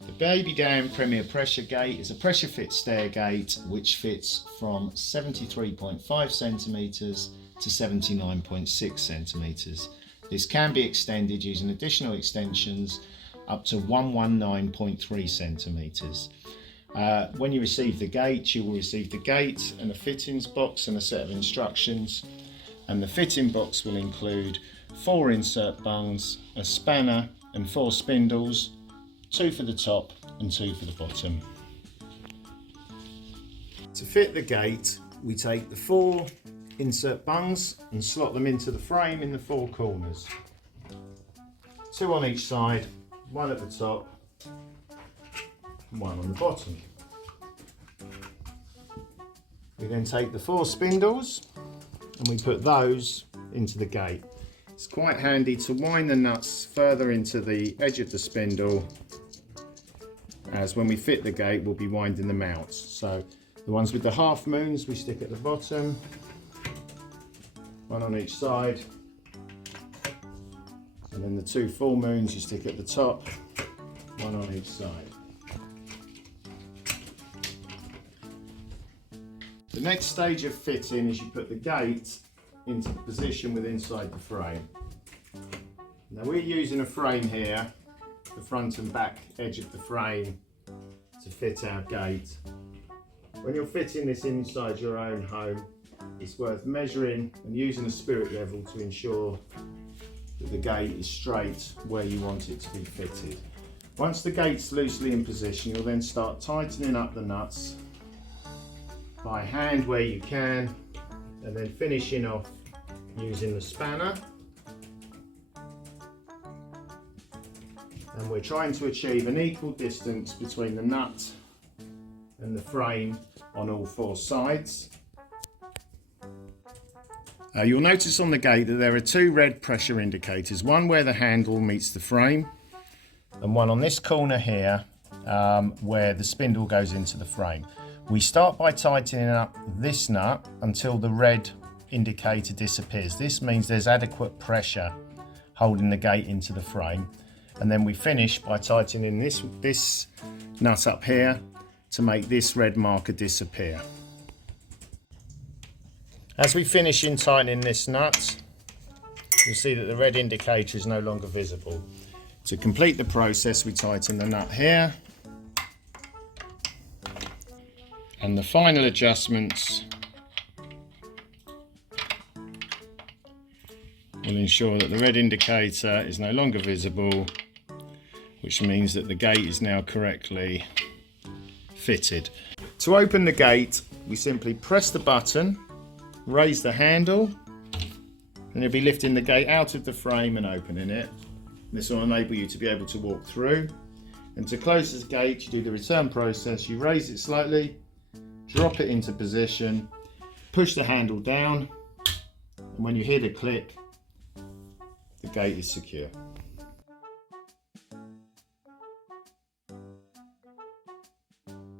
The BabyDan Premier Pressure Gate is a pressure fit stair gate which fits from 73.5 centimetres to 79.6 centimetres. This can be extended using additional extensions up to 119.3 centimetres. When you receive the gate, you will receive the gate and a fittings box and a set of instructions, and the fitting box will include 4 insert bungs, a spanner and 4 spindles, 2 for the top and 2 for the bottom. To fit the gate, we take the 4 insert bungs and slot them into the frame in the 4 corners. 2 on each side, 1 at the top and 1 on the bottom. We then take the 4 spindles and we put those into the gate. It's quite handy to wind the nuts further into the edge of the spindle, as when we fit the gate we'll be winding them out. So the ones with the half moons we stick at the bottom, 1 on each side, and then the 2 full moons you stick at the top, 1 on each side. The next stage of fitting is you put the gate into position with inside the frame. Now we're using a frame here, the front and back edge of the frame, to fit our gate. When you're fitting this inside your own home, it's worth measuring and using a spirit level to ensure that the gate is straight where you want it to be fitted. Once the gate's loosely in position, you'll then start tightening up the nuts by hand where you can, and then finishing off using the spanner. And we're trying to achieve an equal distance between the nut and the frame on all 4 sides. You'll notice on the gate that there are 2 red pressure indicators, one where the handle meets the frame and one on this corner here where the spindle goes into the frame. We start by tightening up this nut until the red indicator disappears. This means there's adequate pressure holding the gate into the frame, and then we finish by tightening this nut up here to make this red marker disappear. As we finish in tightening this nut, you'll see that the red indicator is no longer visible. To complete the process, we tighten the nut here, and the final adjustments will ensure that the red indicator is no longer visible, which means that the gate is now correctly fitted. To open the gate, we simply press the button, raise the handle, and you'll be lifting the gate out of the frame and opening it. This will enable you to be able to walk through. And to close the gate, you do the return process. You raise it slightly, drop it into position, push the handle down, and when you hear the click, the gate is secure.